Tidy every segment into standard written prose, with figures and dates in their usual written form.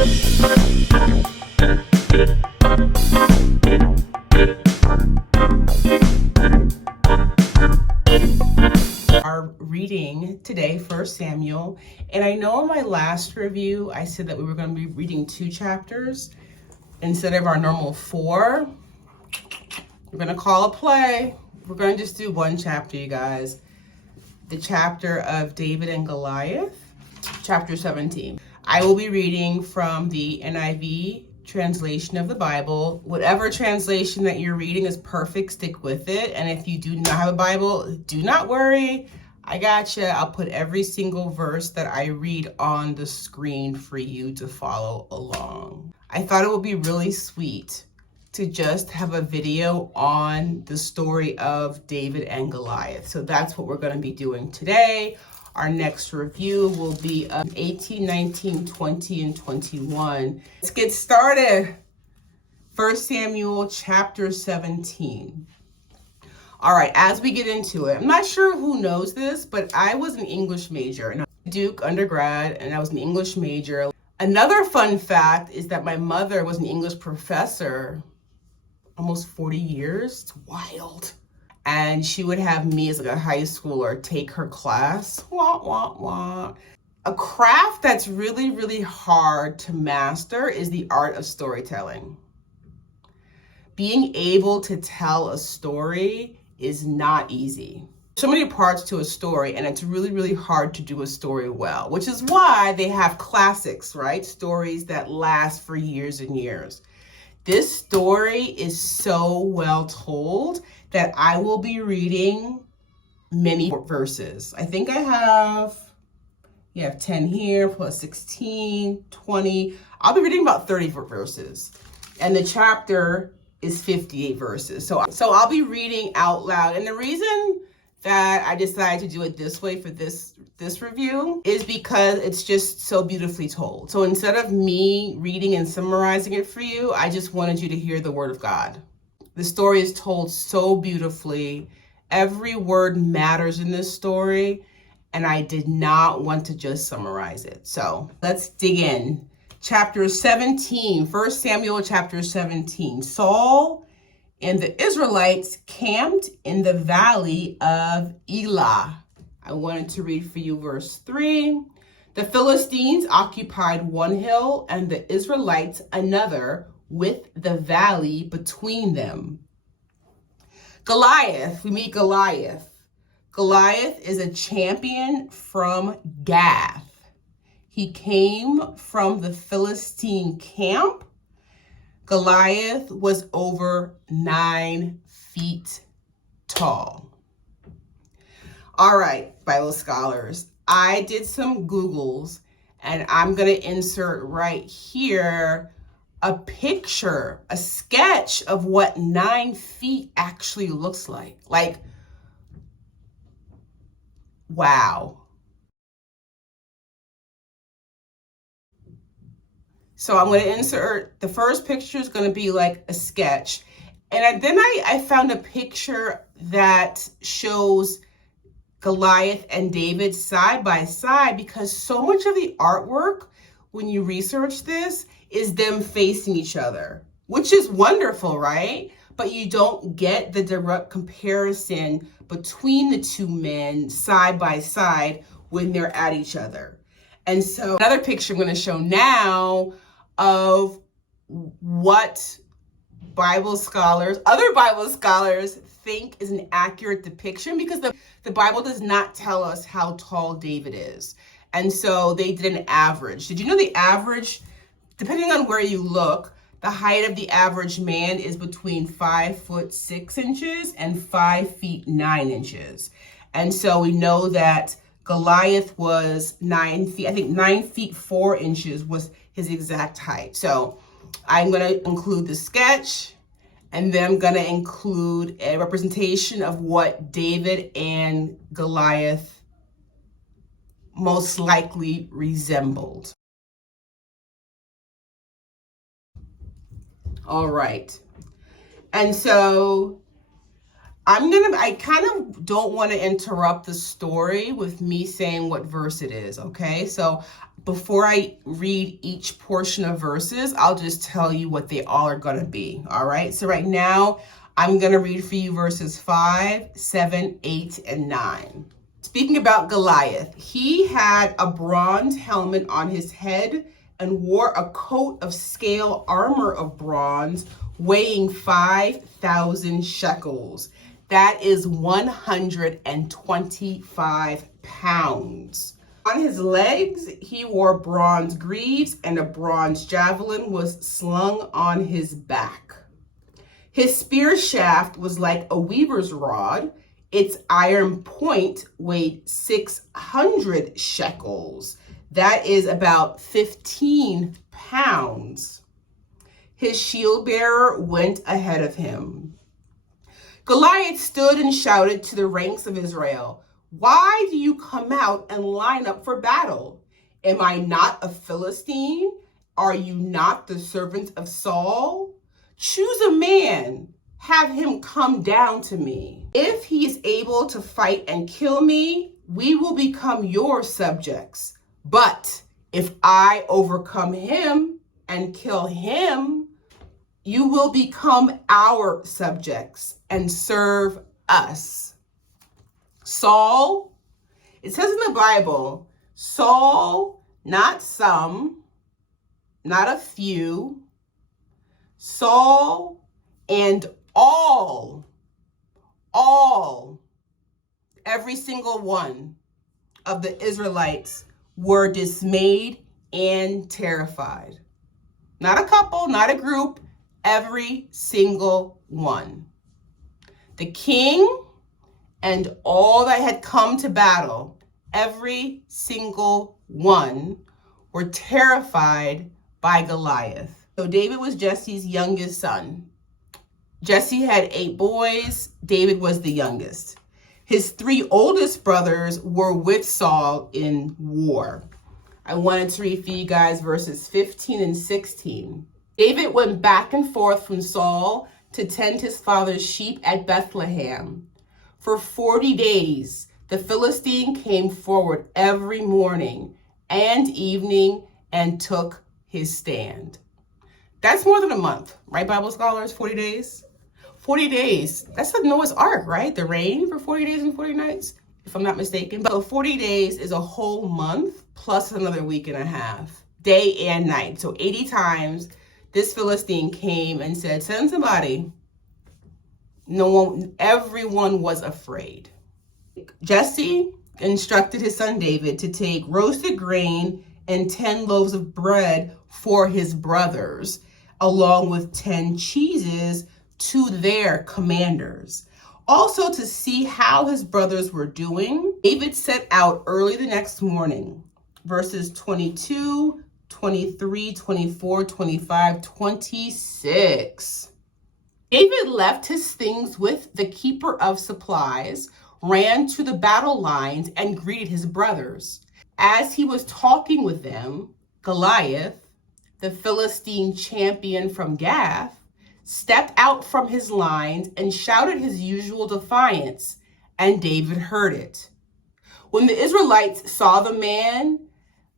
Our reading today, 1 Samuel, and I know in my last review I said that we were going to be reading 2 chapters instead of our normal 4. We're going to call a play. We're going to just do 1 chapter, you guys. The chapter of David and Goliath, chapter 17. I will be reading from the NIV translation of the Bible. Whatever translation that you're reading is perfect, stick with it. And if you do not have a Bible, do not worry. I gotcha. I'll put every single verse that I read on the screen for you to follow along. I thought it would be really sweet to just have a video on the story of David and Goliath. So that's what we're going to be doing today. Our next review will be 18, 19, 20, and 21. Let's get started. 1 Samuel chapter 17. All right, as we get into it, I'm not sure who knows this, but I was an English major, and Duke undergrad, and I was an English major. Another fun fact is that my mother was an English professor almost 40 years. It's wild. And she would have me as like a high schooler take her class. Wah, wah, wah. A craft that's really, really hard to master is the art of storytelling. Being able to tell a story is not easy. So many parts to a story, and it's really, really hard to do a story well, which is why they have classics, right? Stories that last for years and years. This story is so well told that I will be reading many verses. I think I have 10 here, plus 16, 20. I'll be reading about 30 verses. And the chapter is 58 verses. So I'll be reading out loud. And the reason that I decided to do it this way for this review is because it's just so beautifully told. So instead of me reading and summarizing it for you, I just wanted you to hear the word of God. The story is told so beautifully. Every word matters in this story, and I did not want to just summarize it. So let's dig in. Chapter 17, 1 Samuel chapter 17. Saul and the Israelites camped in the valley of Elah. I wanted to read for you verse 3. The Philistines occupied one hill and the Israelites another, with the valley between them. Goliath, we meet Goliath. Goliath is a champion from Gath. He came from the Philistine camp. Goliath was over 9 feet tall. All right, Bible scholars, I did some Googles, and I'm going to insert right here a picture, a sketch of what 9 feet actually looks like. Like, wow. So I'm going to insert, the first picture is going to be like a sketch. And then I found a picture that shows Goliath and David side by side, because so much of the artwork, when you research this, is them facing each other, which is wonderful, right? But you don't get the direct comparison between the 2 men side by side when they're at each other. And so another picture I'm going to show now of what other Bible scholars think is an accurate depiction, because the Bible does not tell us how tall David is. And so they did an average. Did you know the average, depending on where you look, the height of the average man is between 5'6" and 5 feet 9 inches. And so we know that Goliath was 9 feet, I think 9 feet 4 inches was his exact height. So I'm going to include the sketch, and then I'm going to include a representation of what David and Goliath most likely resembled. All right. And so I kind of don't want to interrupt the story with me saying what verse it is, okay? So before I read each portion of verses, I'll just tell you what they all are going to be. All right. So right now, I'm going to read for you verses 5, 7, 8, and 9. Speaking about Goliath, he had a bronze helmet on his head and wore a coat of scale armor of bronze weighing 5,000 shekels. That is 125 pounds. On his legs, he wore bronze greaves, and a bronze javelin was slung on his back. His spear shaft was like a weaver's rod. Its iron point weighed 600 shekels. That is about 15 pounds. His shield bearer went ahead of him. Goliath stood and shouted to the ranks of Israel, "Why do you come out and line up for battle? Am I not a Philistine? Are you not the servants of Saul? Choose a man, have him come down to me. If he is able to fight and kill me, we will become your subjects. But if I overcome him and kill him, you will become our subjects and serve us." Saul, it says in the Bible, Saul, not some, not a few, Saul and all, every single one of the Israelites were dismayed and terrified. Not a couple, not a group, every single one. The king and all that had come to battle, every single one, were terrified by Goliath. So David was Jesse's youngest son. Jesse had 8 boys. David was the youngest. His 3 oldest brothers were with Saul in war. I wanted to read for you guys verses 15 and 16. David went back and forth from Saul to tend his father's sheep at Bethlehem. For 40 days, the Philistine came forward every morning and evening and took his stand. That's more than a month, right, Bible scholars? 40 days? 40 days. That's the Noah's Ark, right? The rain for 40 days and 40 nights, if I'm not mistaken. But 40 days is a whole month plus another week and a half, day and night. So 80 times this Philistine came and said, "Send somebody." Everyone was afraid. Jesse instructed his son David to take roasted grain and 10 loaves of bread for his brothers, along with 10 cheeses to their commanders. Also, to see how his brothers were doing, David set out early the next morning. Verses 22, 23, 24, 25, 26. David left his things with the keeper of supplies, ran to the battle lines, and greeted his brothers. As he was talking with them, Goliath, the Philistine champion from Gath, stepped out from his lines and shouted his usual defiance, and David heard it. When the Israelites saw the man,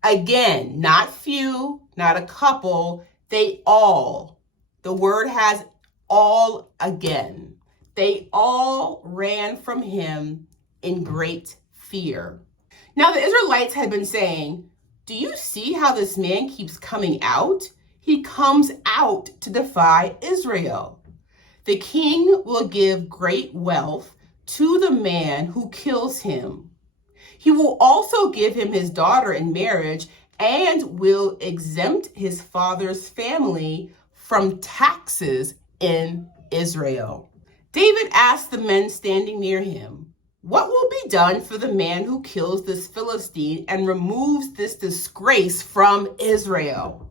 again, not few, not a couple, they all, the word has all again, they all ran from him in great fear. Now the Israelites had been saying, "Do you see how this man keeps coming out? He comes out to defy Israel. The king will give great wealth to the man who kills him. He will also give him his daughter in marriage and will exempt his father's family from taxes in Israel." David asked the men standing near him, "What will be done for the man who kills this Philistine and removes this disgrace from Israel?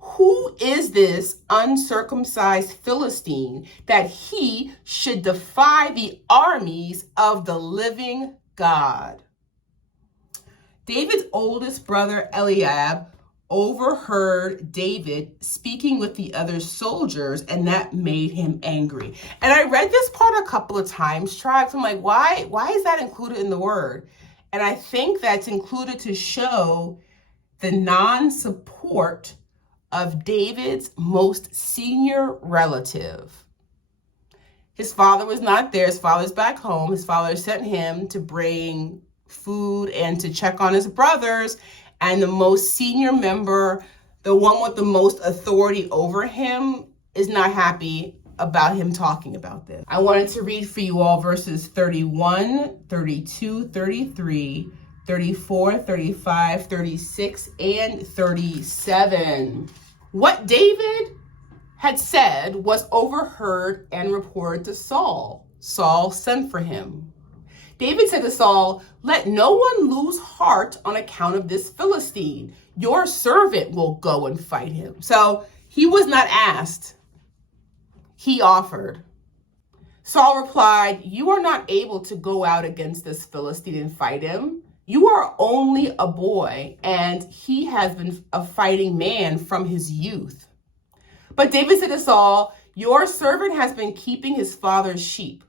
Who is this uncircumcised Philistine that he should defy the armies of the living God?" David's oldest brother Eliab overheard David speaking with the other soldiers, and that made him angry. And I read this part a couple of times, tribes. I'm like, why is that included in the word? And I think that's included to show the non-support of David's most senior relative. His father was not there. His father's back home. His father sent him to bring food and to check on his brothers. And the most senior member, the one with the most authority over him, is not happy about him talking about this. I wanted to read for you all verses 31, 32, 33, 34, 35, 36, and 37. What David had said was overheard and reported to Saul. Saul sent for him. David said to Saul, "Let no one lose heart on account of this Philistine. Your servant will go and fight him." So he was not asked. He offered. Saul replied, "You are not able to go out against this Philistine and fight him. You are only a boy, and he has been a fighting man from his youth." But David said to Saul, "Your servant has been keeping his father's sheep.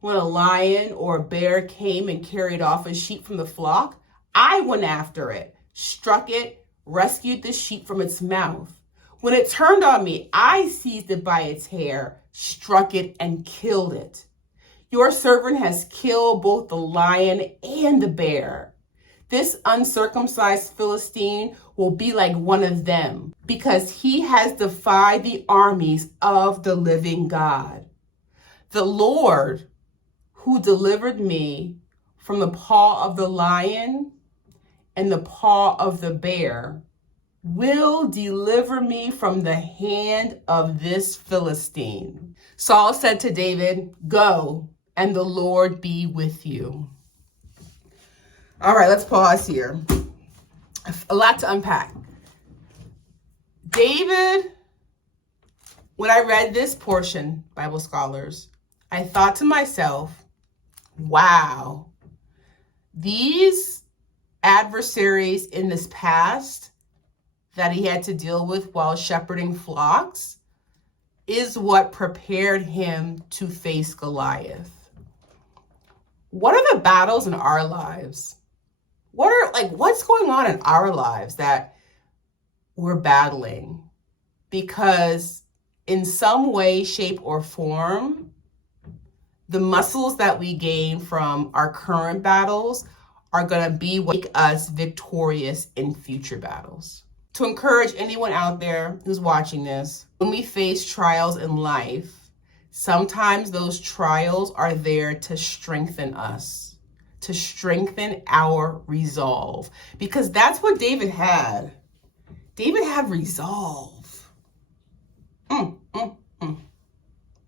When a lion or a bear came and carried off a sheep from the flock, I went after it, struck it, rescued the sheep from its mouth. When it turned on me, I seized it by its hair, struck it, and killed it. Your servant has killed both the lion and the bear. This uncircumcised Philistine will be like one of them, because he has defied the armies of the living God. The Lord, who delivered me from the paw of the lion and the paw of the bear, will deliver me from the hand of this Philistine." Saul said to David, "Go, and the Lord be with you." All right, let's pause here. A lot to unpack. David, when I read this portion, Bible scholars, I thought to myself, wow, these adversaries in this past that he had to deal with while shepherding flocks is what prepared him to face Goliath. What are the battles in our lives? What's going on in our lives that we're battling? Because in some way, shape, or form, the muscles that we gain from our current battles are going to be what make us victorious in future battles. To encourage anyone out there who's watching this, when we face trials in life, sometimes those trials are there to strengthen us, to strengthen our resolve. Because that's what David had. David had resolve.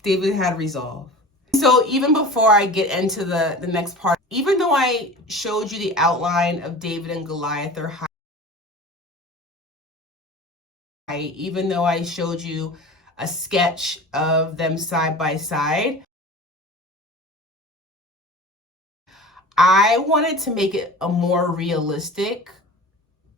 David had resolve. So even before I get into the next part, even though I showed you the outline of David and Goliath, their height, even though I showed you a sketch of them side by side, I wanted to make it a more realistic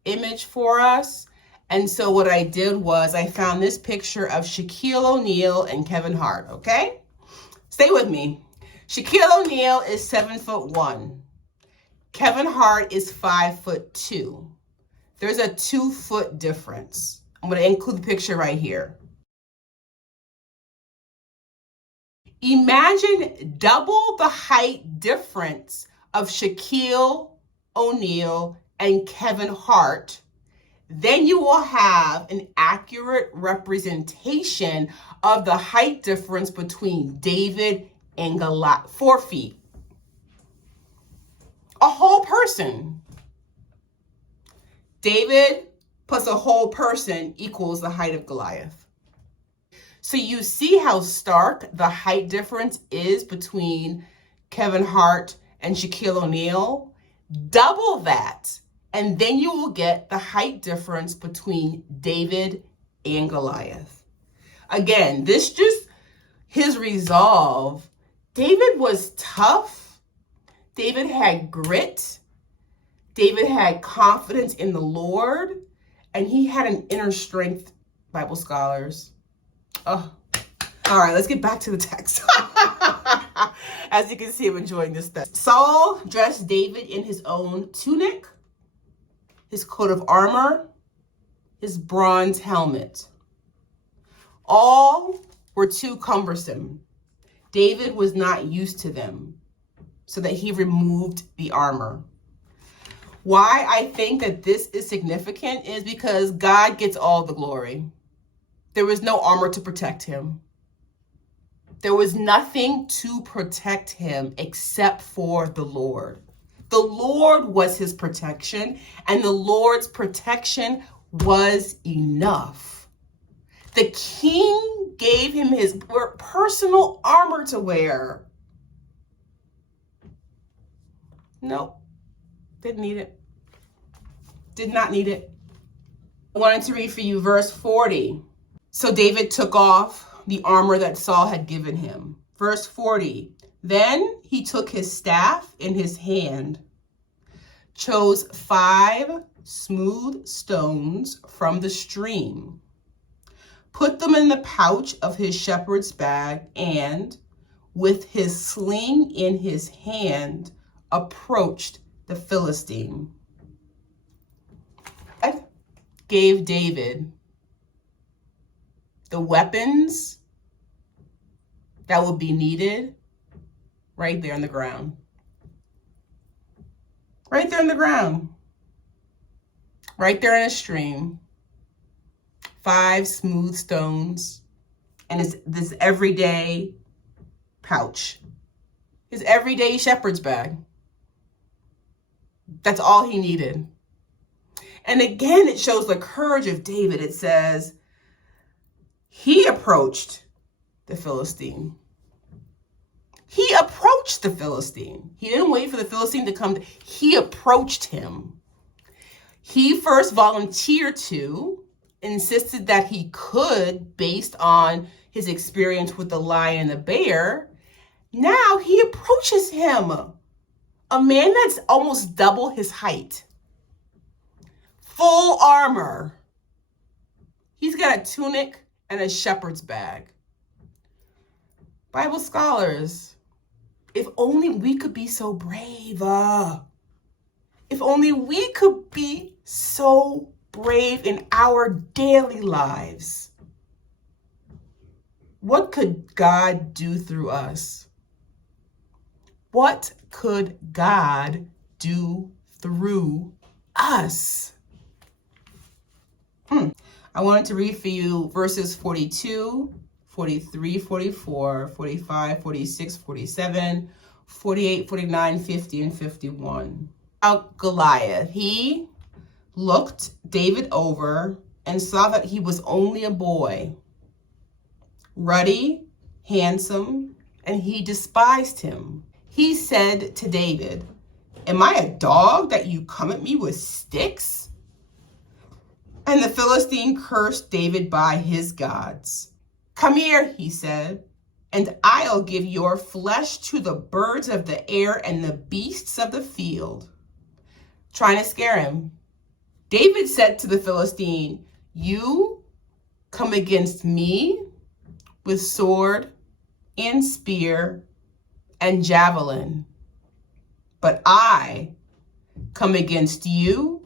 image for us. And so what I did was I found this picture of Shaquille O'Neal and Kevin Hart, okay? Stay with me. Shaquille O'Neal is 7'1". Kevin Hart is 5'2". There's a 2-foot difference. I'm going to include the picture right here. Imagine double the height difference of Shaquille O'Neal and Kevin Hart. Then you will have an accurate representation of the height difference between David and Goliath. 4 feet. A whole person. David plus a whole person equals the height of Goliath. So you see how stark the height difference is between Kevin Hart and Shaquille O'Neal? Double that, and then you will get the height difference between David and Goliath. Again, his resolve. David was tough. David had grit. David had confidence in the Lord, and he had an inner strength, Bible scholars. Oh, all right, let's get back to the text. As you can see, I'm enjoying this stuff. Saul dressed David in his own tunic, his coat of armor, his bronze helmet. All were too cumbersome. David was not used to them, so that he removed the armor. Why I think that this is significant is because God gets all the glory. There was no armor to protect him. There was nothing to protect him except for the Lord. The Lord was his protection, and the Lord's protection was enough. The king gave him his personal armor to wear. Nope, didn't need it. Did not need it. I wanted to read for you verse 40. So David took off the armor that Saul had given him. Verse 40. Then he took his staff in his hand, chose 5 smooth stones from the stream, put them in the pouch of his shepherd's bag, and with his sling in his hand, approached the Philistine. God gave David the weapons that would be needed right there on the ground. Right there on the ground. Right there in a stream. 5 smooth stones. And it's this everyday pouch. His everyday shepherd's bag. That's all he needed. And again, it shows the courage of David. It says, he approached the Philistine. He approached the Philistine. He didn't wait for the Philistine to come. He approached him. He first volunteered to, insisted that he could based on his experience with the lion and the bear. Now he approaches him, a man that's almost double his height. Full armor. He's got a tunic and a shepherd's bag. Bible scholars, if only we could be so brave. If only we could be so brave in our daily lives. What could God do through us? What could God do through us? I wanted to read for you verses 42, 43, 44, 45, 46, 47, 48, 49, 50, and 51. About Goliath, he looked David over and saw that he was only a boy, ruddy, handsome, and he despised him. He said to David, "Am I a dog that you come at me with sticks?" And the Philistine cursed David by his gods. "Come here," he said, "and I'll give your flesh to the birds of the air and the beasts of the field." Trying to scare him. David said to the Philistine, "You come against me with sword and spear and javelin, but I come against you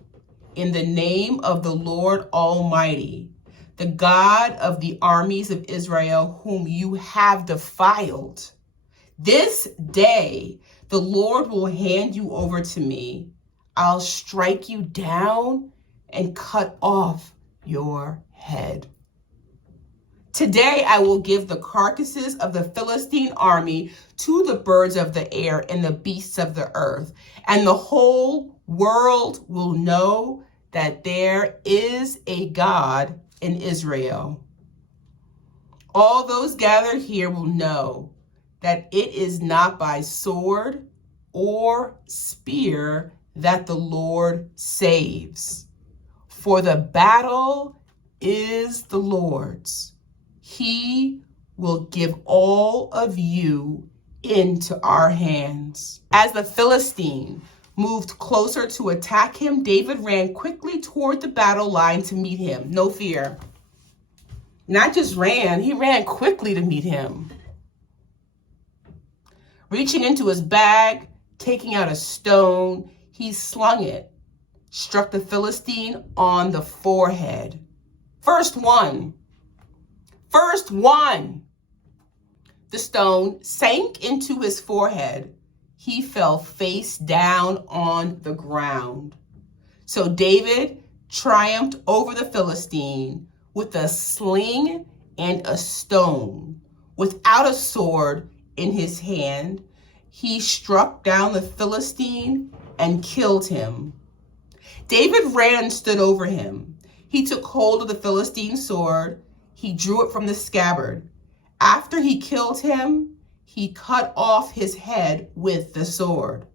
in the name of the Lord Almighty, the God of the armies of Israel, whom you have defiled. This day the Lord will hand you over to me. I'll strike you down and cut off your head. Today I will give the carcasses of the Philistine army to the birds of the air and the beasts of the earth, and the whole world will know that there is a God in Israel. All those gathered here will know that it is not by sword or spear that the Lord saves. For the battle is the Lord's. He will give all of you into our hands." As the Philistine moved closer to attack him, David ran quickly toward the battle line to meet him. No fear. Not just ran, he ran quickly to meet him. Reaching into his bag, taking out a stone, he slung it struck the Philistine on the forehead. First one. First one. The stone sank into his forehead. He fell face down on the ground. So David triumphed over the Philistine with a sling and a stone. Without a sword in his hand, he struck down the Philistine and killed him. David ran and stood over him. He took hold of the Philistine's sword. He drew it from the scabbard. After he killed him, he cut off his head with the sword.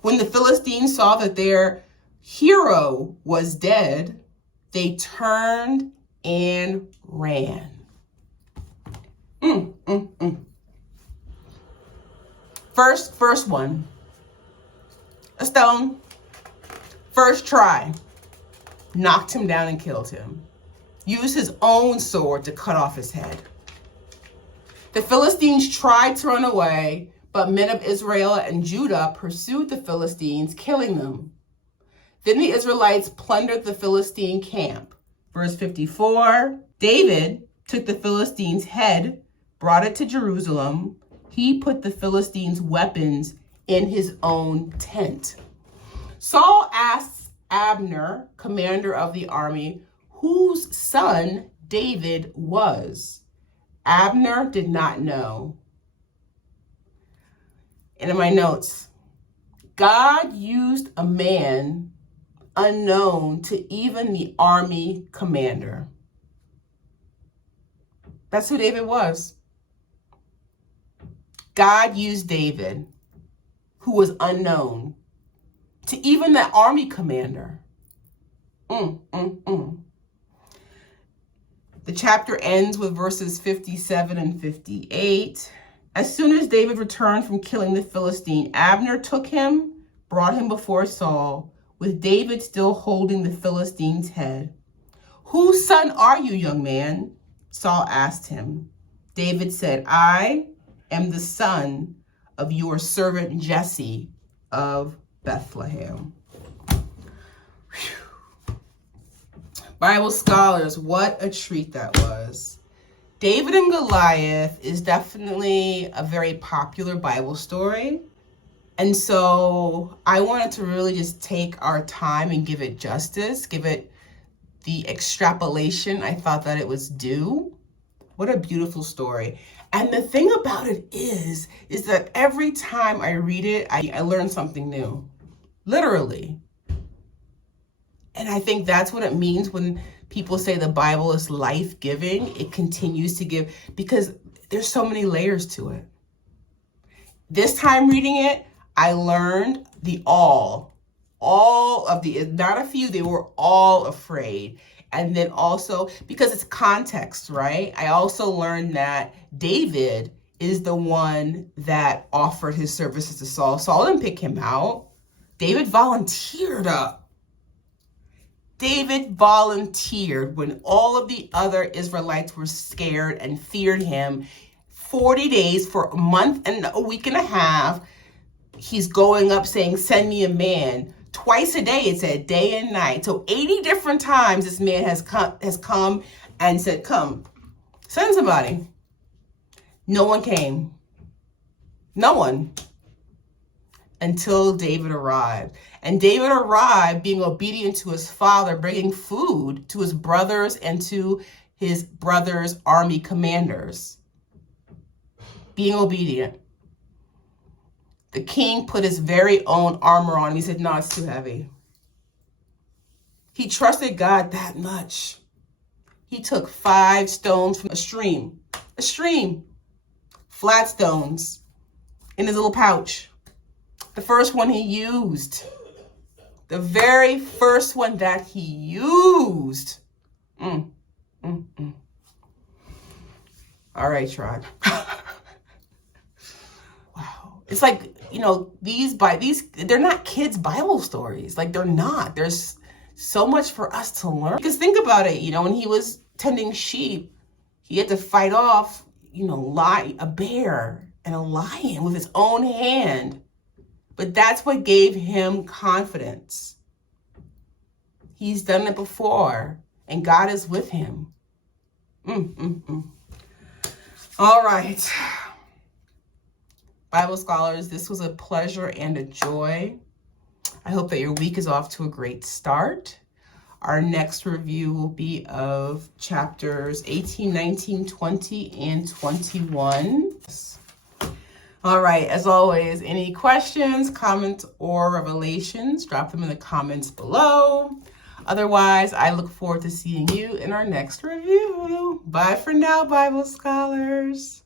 When the Philistines saw that their hero was dead, they turned and ran. First one, a stone. First try, knocked him down and killed him. Used his own sword to cut off his head. The Philistines tried to run away, but men of Israel and Judah pursued the Philistines, killing them. Then the Israelites plundered the Philistine camp. Verse 54, David took the Philistines' head, brought it to Jerusalem. He put the Philistines' weapons in his own tent. Saul asks Abner, commander of the army, whose son David was. Abner did not know. And in my notes, God used a man unknown to even the army commander. That's who David was. God used David, who was unknown, to even the army commander. The chapter ends with verses 57 and 58. As soon as David returned from killing the Philistine, Abner took him, brought him before Saul, with David still holding the Philistine's head. Whose son are you, young man? Saul asked him. David said, I am the son of your servant Jesse of Bethlehem. Whew. Bible scholars, what a treat that was. David and Goliath is definitely a very popular Bible story. And so I wanted to really just take our time and give it justice, give it the extrapolation I thought that it was due. What a beautiful story. And the thing about it is that every time I read it, I learn something new, literally. And I think that's what it means when people say the Bible is life-giving. It continues to give, because there's so many layers to it. This time reading it, I learned all of the, not a few, they were all afraid. And then also, because it's context, right? I also learned that David is the one that offered his services to Saul. Saul didn't pick him out. David volunteered up. David volunteered when all of the other Israelites were scared and feared him. 40 days, for a month and a week and a half, he's going up saying, send me a man. Twice a day, it said, day and night. So 80 different times this man has come and said, come, send somebody. No one came. No one. Until David arrived. And David arrived being obedient to his father, bringing food to his brothers and to his brothers' army commanders. Being obedient. The king put his very own armor on him. He said, no, it's too heavy. He trusted God that much. He took 5 stones from a stream, flat stones in his little pouch. The first one he used, the very first one that he used. All right, tribe. Wow. It's like, you know, these, they're not kids' Bible stories. Like, they're not. There's so much for us to learn. Because think about it, you know, when he was tending sheep, he had to fight off, you know, a bear and a lion with his own hand. But that's what gave him confidence. He's done it before, and God is with him. All right. Bible scholars, this was a pleasure and a joy. I hope that your week is off to a great start. Our next review will be of chapters 18, 19, 20, and 21. All right, as always, any questions, comments, or revelations, drop them in the comments below. Otherwise, I look forward to seeing you in our next review. Bye for now, Bible scholars.